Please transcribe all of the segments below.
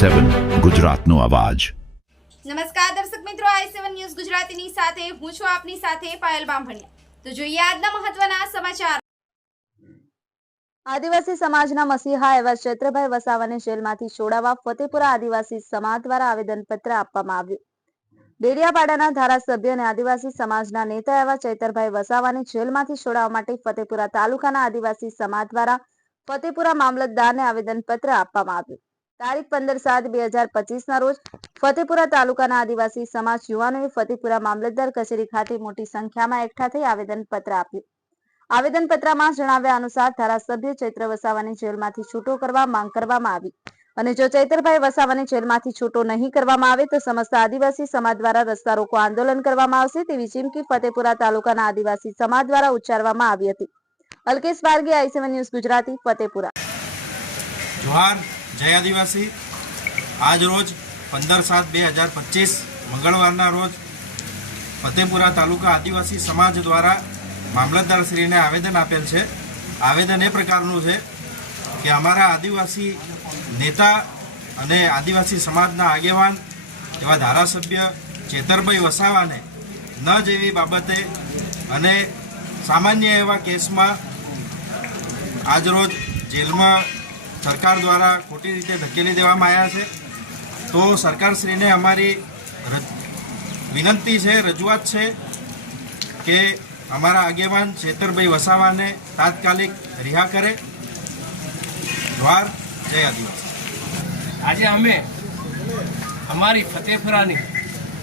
સેવન ગુજરાતનો અવાજ. નમસ્કાર દર્શક મિત્રો આઈ સેવન ન્યૂઝ ગુજરાતીની સાથે હું છું આપની સાથે પાયલ બામભણિયા. તો જોઈએ આજના મહત્વના સમાચાર. આદિવાસી સમાજના મસીહા એવા ક્ષેત્રભાઈ વસાવાને જેલમાંથી છોડાવવા ફતેપુરા આદિવાસી સમાજ દ્વારા આવેદનપત્ર આપવામાં આવ્યું. ડેડિયાપાડાના ધારાસભ્ય અને આદિવાસી સમાજના નેતા એવા ચૈતરભાઈ વસાવાને જેલમાંથી છોડાવવા માટે ફતેપુરા તાલુકાના આદિવાસી સમાજ દ્વારા ફતેપુરા મામલતદારને આવેદનપત્ર આપવામાં આવ્યું. તારીખ પંદર સાત બે હજાર પચીસના રોજ ફતેપુરા તાલુકાના આદિવાસી સમાજ યુવાનોએ ફતેપુરા મામલતદાર કચેરી ખાતે મોટી સંખ્યામાં એકઠા થઈ આવેદનપત્ર આપ્યું. આવેદનપત્રમાં જણાવ્યા અનુસાર ધારાસભ્ય ચૈત્ર વસાવાની જેલમાંથી છૂટો કરવા માંગ કરવામાં આવી અને જો ચૈતરભાઈ વસાવાની જેલમાંથી છૂટો નહીં કરવામાં આવે તો સમસ્ત આદિવાસી સમાજ દ્વારા રસ્તા રોકો આંદોલન કરવામાં આવશે તેવી ચીમકી ફતેપુરા તાલુકાના આદિવાસી સમાજ દ્વારા ઉચ્ચારવામાં આવી હતી. Alkesh Bargi I news Gujarati, Fatepura. Johar જય આદિવાસી. આજ રોજ પંદર સાત બે હજાર પચીસ, મંગળવારના રોજ ફતેપુરા તાલુકા આદિવાસી સમાજ દ્વારા મામલતદારશ્રીને આવેદન આપેલ છે. આવેદન એ પ્રકારનું છે કે અમારા આદિવાસી નેતા અને આદિવાસી સમાજના આગેવાન એવા ધારાસભ્ય ચેતરભાઈ વસાવાને ન જેવી બાબતે અને સામાન્ય એવા કેસમાં આજરોજ જેલમાં સરકાર દ્વારા ખોટી રીતે ધકેલી દેવામાં આવ્યા છે. તો સરકારશ્રીને અમારી વિનંતી છે, રજૂઆત છે કે અમારા આગેવાન ચેતરભાઈ વસાવાને તાત્કાલિક રિહા કરે. દ્વાર જય આદિવાસી. આજે અમે અમારી ફતેપુરાની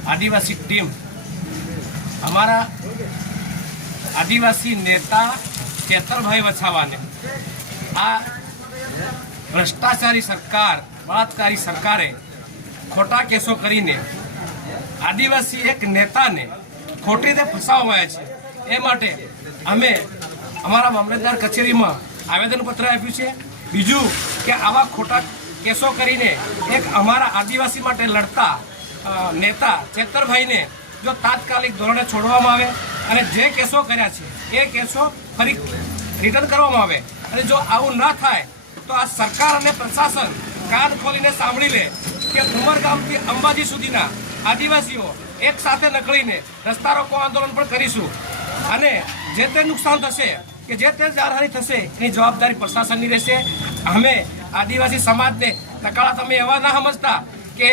આદિવાસી ટીમ, અમારા આદિવાસી નેતા ચેતરભાઈ વસાવાને આ ભ્રષ્ટાચારી સરકાર, બળાત્કારી સરકારે ખોટા કેસો કરીને આદિવાસી એક નેતાને ખોટી રીતે ફસાવવામાં છે. એ માટે અમે અમારા મામલતદાર કચેરીમાં આવેદનપત્ર આપ્યું છે. બીજું કે આવા ખોટા કેસો કરીને એક અમારા આદિવાસી માટે લડતા નેતા ચેતરભાઈને જો તાત્કાલિક ધોરણે છોડવામાં આવે અને જે કેસો કર્યા છે, એ કેસો ફરી રિટર્ન કરવામાં આવે અને જો આવું ન થાય તો આ સરકાર અને પ્રશાસન કાન ખોલીને સાંભળી લે કે ઉમરગામથી અંબાજી સુધીના આદિવાસીઓ એક સાથે નકળીને રસ્તા રોકો આંદોલન પણ કરીશું. અને જે તે નુકસાન થશે કે જે તે જાનહાની થશે, એની જવાબદારી પ્રશાસનની રહેશે. અમે આદિવાસી સમાજને નકાળા તમે એવા ના સમજતા કે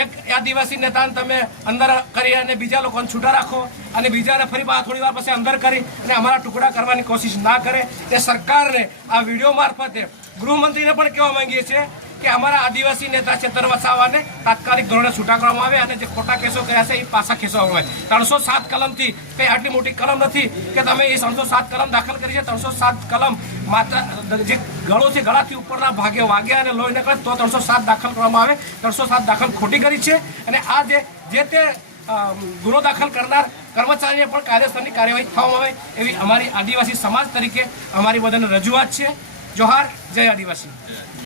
એક આદિવાસી નેતાને તમે અંદર કરી અને બીજા લોકોને છૂટા રાખો અને બીજાને ફરી પાછા થોડી વાર પછી અંદર કરી અને અમારા ટુકડા કરવાની કોશિશ ના કરે. તે સરકારને આ વીડિયો મારફતે ગૃહમંત્રીને પણ કહેવા માંગીએ છીએ કે અમારા આદિવાસી નેતા ચેતર વસાવાને તાત્કાલિક ધોરણે છૂટા કરવામાં આવે અને જે ખોટા કેસો કર્યા છે એ પાછા ખેંચવામાં આવે ત્રણસો સાત કલમથી કંઈ આટલી મોટી કલમ નથી કે તમે એ ત્રણસો સાત કલમ દાખલ કરી છે. ત્રણસો સાત કલમ માત્ર જે ગળો છે ગળાથી ઉપરના ભાગે વાગ્યા અને લોહી નીકળે તો ત્રણસો સાત દાખલ કરવામાં આવે. ત્રણસો સાત દાખલ ખોટી કરી છે અને આ જે જે તે ગુનો દાખલ કરનાર કર્મચારીને પણ કાર્યસ્થળની કાર્યવાહી થવામાં આવે એવી અમારી આદિવાસી સમાજ તરીકે અમારી બધાને રજૂઆત છે. જોહાર જય આદિવાસી.